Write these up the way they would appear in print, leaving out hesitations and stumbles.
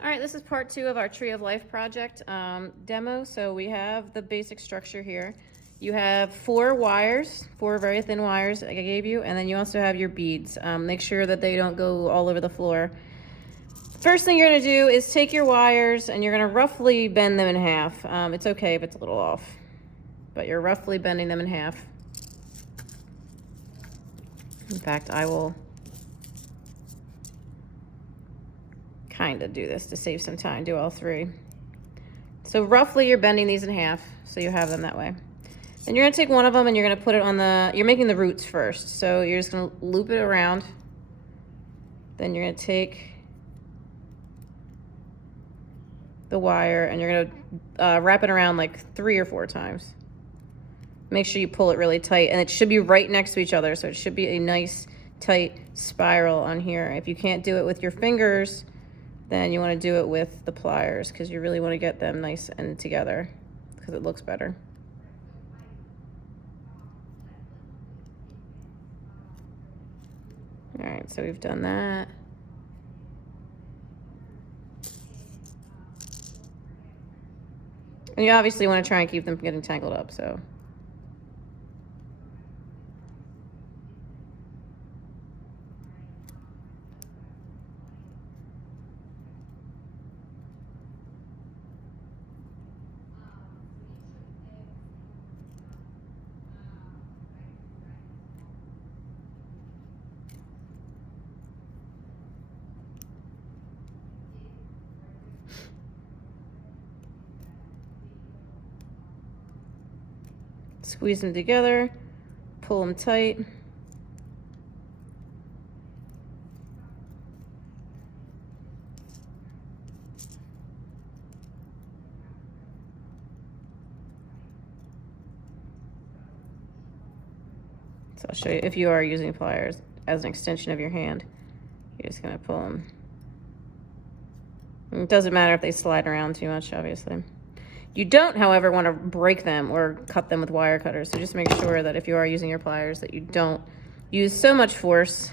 All right, this is part 2 of our Tree of Life project demo. So we have the basic structure here. You have 4 wires, 4 very thin wires I gave you, and then you also have your beads. Make sure that they don't go all over the floor. First thing you're gonna do is take your wires and you're gonna roughly bend them in half. It's okay if it's a little off, but you're roughly bending them in half. In fact, I will kind of do this to save some time, do all 3. So roughly you're bending these in half, so you have them that way. Then you're gonna take one of them and you're gonna put it on you're making the roots first. So you're just gonna loop it around. Then you're gonna take the wire and you're gonna wrap it around like 3 or 4 times. Make sure you pull it really tight, and it should be right next to each other, so it should be a nice tight spiral on here. If you can't do it with your fingers, then you want to do it with the pliers, because you really want to get them nice and together because it looks better. All right, so we've done that. And you obviously want to try and keep them from getting tangled up, so. Squeeze them together, pull them tight. So I'll show you, if you are using pliers as an extension of your hand, you're just gonna pull them. And it doesn't matter if they slide around too much, obviously. You don't, however, want to break them or cut them with wire cutters. So just make sure that if you are using your pliers that you don't use so much force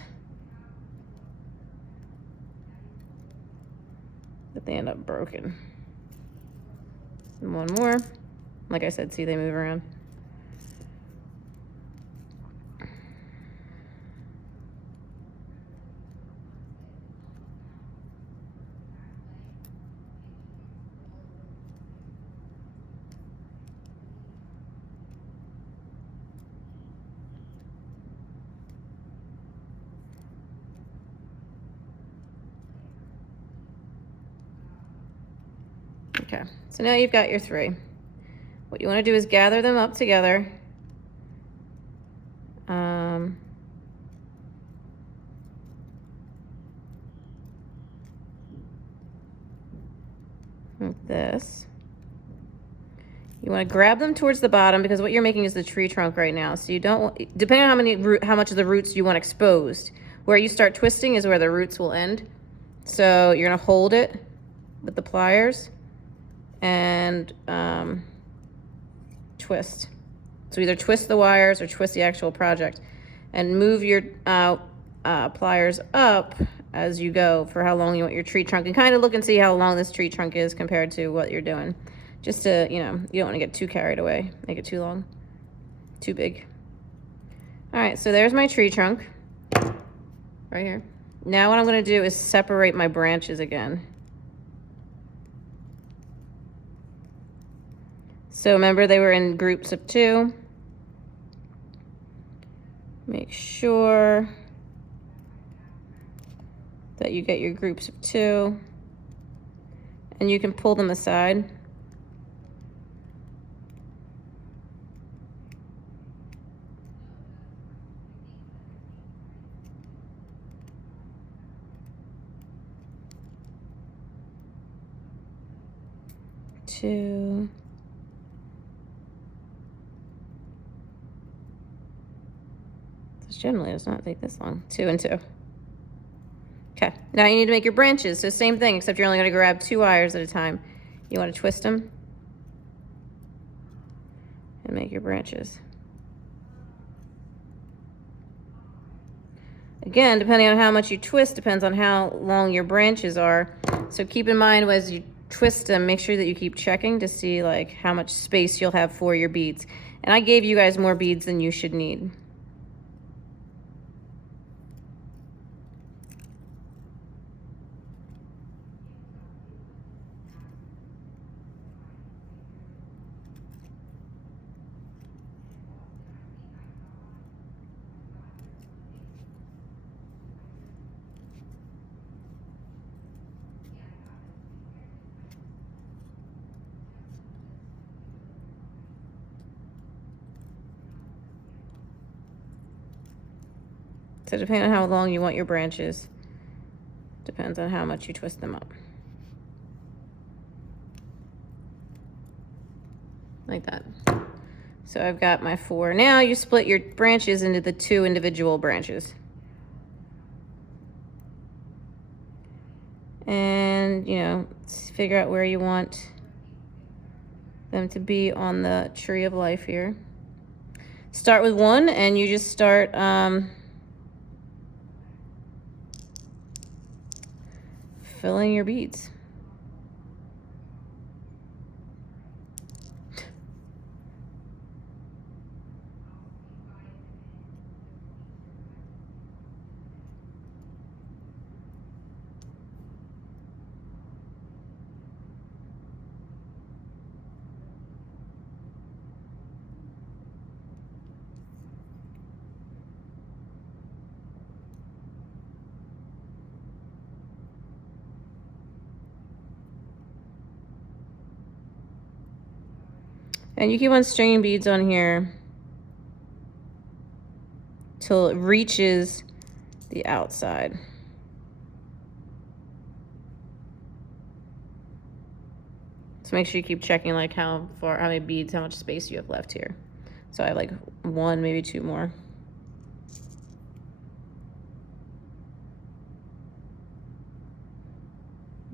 that they end up broken. And one more. Like I said, see, they move around. Okay, so now you've got your 3. What you want to do is gather them up together. Like this. You want to grab them towards the bottom, because what you're making is the tree trunk right now. So you don't, depending on how much of the roots you want exposed, where you start twisting is where the roots will end. So you're gonna hold it with the pliers and twist. So either twist the wires or twist the actual project, and move your pliers up as you go for how long you want your tree trunk, and kind of look and see how long this tree trunk is compared to what you're doing. Just to, you don't want to get too carried away, make it too long, too big. All right, so there's my tree trunk right here. Now what I'm going to do is separate my branches again. So remember, they were in groups of 2. Make sure that you get your groups of 2, and you can pull them aside. Two. This generally does not take this long. 2 and 2. Okay, now you need to make your branches. So same thing, except you're only going to grab 2 wires at a time. You want to twist them and make your branches. Again, depending on how much you twist, depends on how long your branches are. So keep in mind as you twist them, make sure that you keep checking to see like how much space you'll have for your beads. And I gave you guys more beads than you should need. So depending on how long you want your branches, depends on how much you twist them up. Like that. So I've got my 4. Now you split your branches into the 2 individual branches. And, you know, figure out where you want them to be on the tree of life here. Start with 1 and you just start filling your beads. And you keep on stringing beads on here till it reaches the outside. So make sure you keep checking like how many beads, how much space you have left here. So I have like 1, maybe 2 more.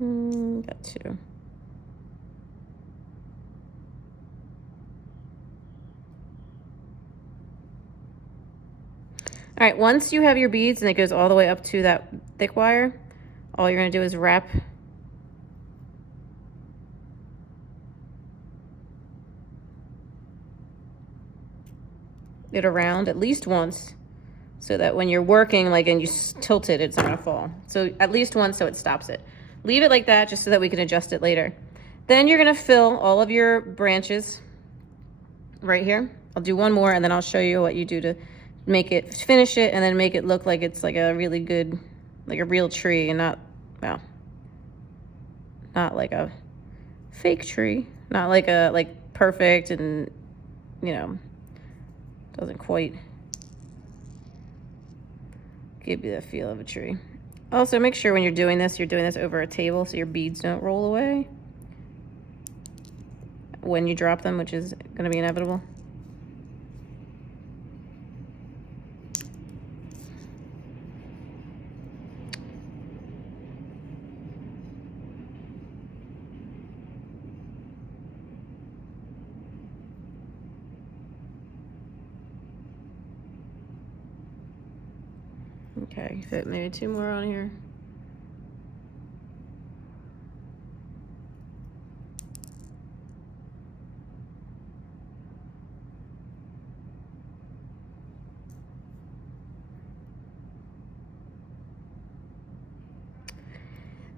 Got 2. All right, once you have your beads and it goes all the way up to that thick wire, all you're gonna do is wrap it around at least once so that when you're working, like, and you tilt it, it's not gonna fall. So at least once so it stops it. Leave it like that just so that we can adjust it later. Then you're gonna fill all of your branches right here. I'll do 1 more and then I'll show you what you do to make it, finish it, and then make it look like it's like a really good, like a real tree and not, well, not like a fake tree, not like a, like perfect and, you know, doesn't quite give you the feel of a tree. Also, make sure when you're doing this over a table so your beads don't roll away when you drop them, which is going to be inevitable. Okay, fit maybe 2 more on here.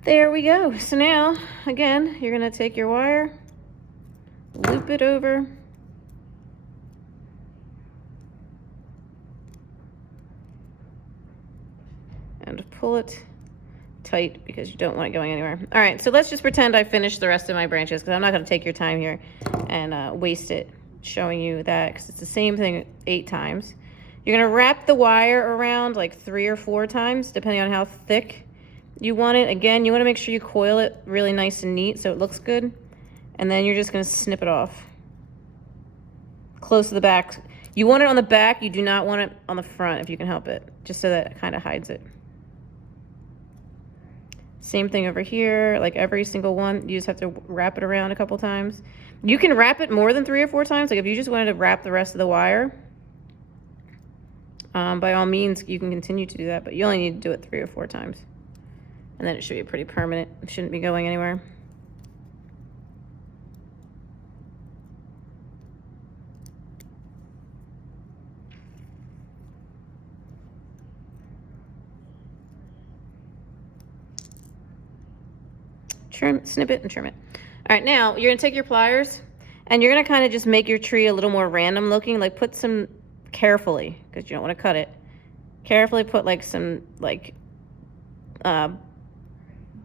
There we go. So now, again, you're gonna take your wire, loop it over, and pull it tight because you don't want it going anywhere. All right, so let's just pretend I finished the rest of my branches because I'm not gonna take your time here and waste it showing you that because it's the same thing 8 times. You're gonna wrap the wire around like 3 or 4 times, depending on how thick you want it. Again, you wanna make sure you coil it really nice and neat so it looks good. And then you're just gonna snip it off. Close to the back. You want it on the back, you do not want it on the front if you can help it, just so that it kind of hides it. Same thing over here, like every single one, you just have to wrap it around a couple times. You can wrap it more than 3 or 4 times. Like if you just wanted to wrap the rest of the wire, by all means, you can continue to do that, but you only need to do it 3 or 4 times. And And then it should be pretty permanent. It shouldn't be going anywhere. Trim, snip it and trim it. All right, now you're gonna take your pliers and you're gonna kind of just make your tree a little more random looking. Like put some, carefully, because you don't want to cut it. Carefully put like some like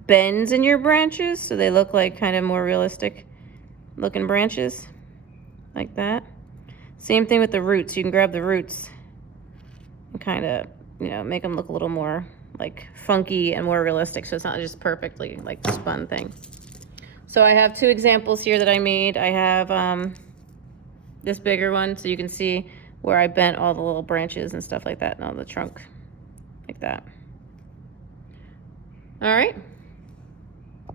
bends in your branches so they look like kind of more realistic looking branches, like that. Same thing with the roots. You can grab the roots and kind of, you know, make them look a little more like funky and more realistic, so it's not just perfectly like the spun thing. So I have 2 examples here that I made. I have this bigger one, so you can see where I bent all the little branches and stuff like that, and all the trunk like that. All right.